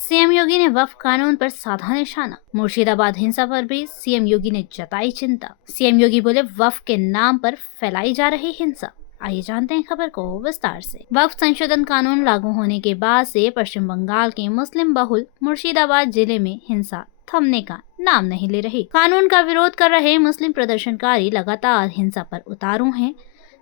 CM योगी ने वक्फ कानून पर साधा निशाना। मुर्शिदाबाद हिंसा पर भी सीएम योगी ने जताई चिंता। सीएम योगी बोले, वक्फ के नाम पर फैलाई जा रही हिंसा। आइए जानते हैं खबर को विस्तार से। वक्फ संशोधन कानून लागू होने के बाद से पश्चिम बंगाल के मुस्लिम बहुल मुर्शिदाबाद जिले में हिंसा थमने का नाम नहीं ले रही। कानून का विरोध कर रहे मुस्लिम प्रदर्शनकारी लगातार हिंसा पर उतारू हैं,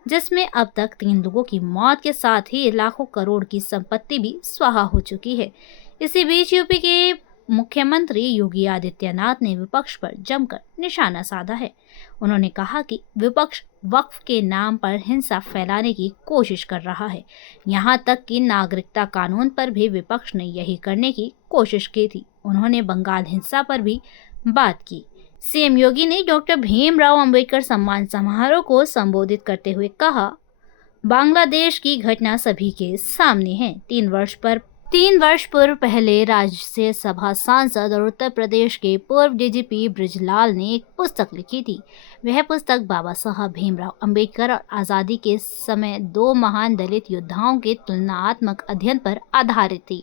जिसमें अब तक 3 लोगों की मौत के साथ ही लाखों करोड़ की संपत्ति भी स्वाहा हो चुकी है। इसी बीच यूपी के मुख्यमंत्री योगी आदित्यनाथ ने विपक्ष पर जमकर निशाना साधा है। उन्होंने कहा कि विपक्ष वक्फ के नाम पर हिंसा फैलाने की कोशिश कर रहा है। यहां तक कि नागरिकता कानून पर भी विपक्ष ने यही करने की कोशिश की थी। उन्होंने बंगाल हिंसा पर भी बात की। सीएम योगी ने डॉक्टर भीमराव अंबेडकर सम्मान समारोह को संबोधित करते हुए कहा, बांग्लादेश की घटना सभी के सामने है। 3 वर्ष पूर्व पहले राज्यसभा सांसद और उत्तर प्रदेश के पूर्व डीजीपी ब्रिजलाल ने एक पुस्तक लिखी थी। वह पुस्तक बाबा साहब भीमराव अंबेडकर और आज़ादी के समय 2 महान दलित योद्धाओं के तुलनात्मक अध्ययन पर आधारित थी।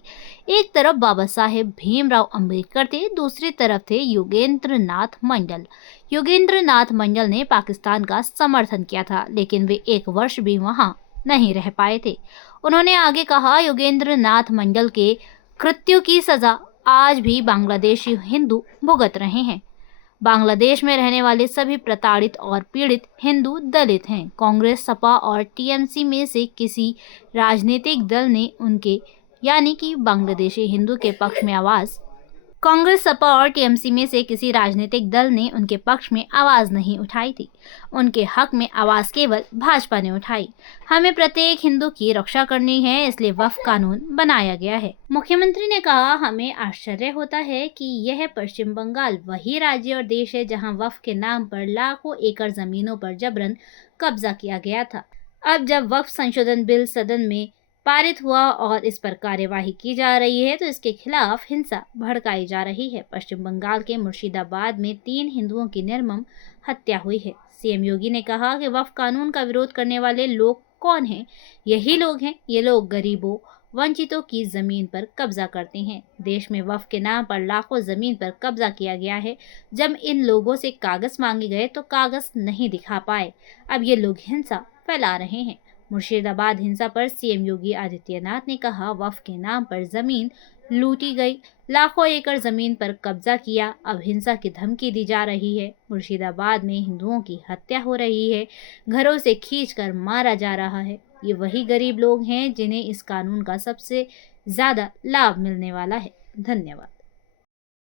एक तरफ बाबा साहेब भीमराव अंबेडकर थे, दूसरी तरफ थे योगेंद्र नाथ मंडल। योगेंद्र नाथ मंडल ने पाकिस्तान का समर्थन किया था, लेकिन वे 1 वर्ष भी वहां नहीं रह पाए थे। उन्होंने आगे कहा, योगेंद्र नाथ मंडल के कृत्यों की सजा आज भी बांग्लादेशी हिंदू भुगत रहे हैं। बांग्लादेश में रहने वाले सभी प्रताड़ित और पीड़ित हिंदू दलित हैं। कांग्रेस, सपा और टीएमसी में से किसी राजनीतिक दल ने उनके यानी कि बांग्लादेशी हिंदू के पक्ष में आवाज कांग्रेस, सपा और टीएमसी में से किसी राजनीतिक दल ने उनके पक्ष में आवाज नहीं उठाई थी। उनके हक में आवाज केवल भाजपा ने उठाई। हमें प्रत्येक हिंदू की रक्षा करनी है, इसलिए वक्फ कानून बनाया गया है। मुख्यमंत्री ने कहा, हमें आश्चर्य होता है कि यह पश्चिम बंगाल वही राज्य और देश है जहां वक्फ के नाम पर लाखों एकड़ जमीनों पर जबरन कब्जा किया गया था। अब जब वक्फ संशोधन बिल सदन में पारित हुआ और इस पर कार्यवाही की जा रही है, तो इसके खिलाफ हिंसा भड़काई जा रही है। पश्चिम बंगाल के मुर्शिदाबाद में 3 हिंदुओं की निर्मम हत्या हुई है। सीएम योगी ने कहा कि वक्फ कानून का विरोध करने वाले लोग कौन हैं? यही लोग हैं। ये लोग गरीबों, वंचितों की जमीन पर कब्जा करते हैं। देश में वक्फ के नाम पर लाखों जमीन पर कब्जा किया गया है। जब इन लोगों से कागज मांगे गए तो कागज नहीं दिखा पाए। अब ये लोग हिंसा फैला रहे हैं। मुर्शिदाबाद हिंसा पर सीएम योगी आदित्यनाथ ने कहा, वक्फ के नाम पर जमीन लूटी गई, लाखों एकड़ जमीन पर कब्जा किया। अब हिंसा की धमकी दी जा रही है। मुर्शिदाबाद में हिंदुओं की हत्या हो रही है, घरों से खींचकर मारा जा रहा है। ये वही गरीब लोग हैं जिन्हें इस कानून का सबसे ज्यादा लाभ मिलने वाला है। धन्यवाद।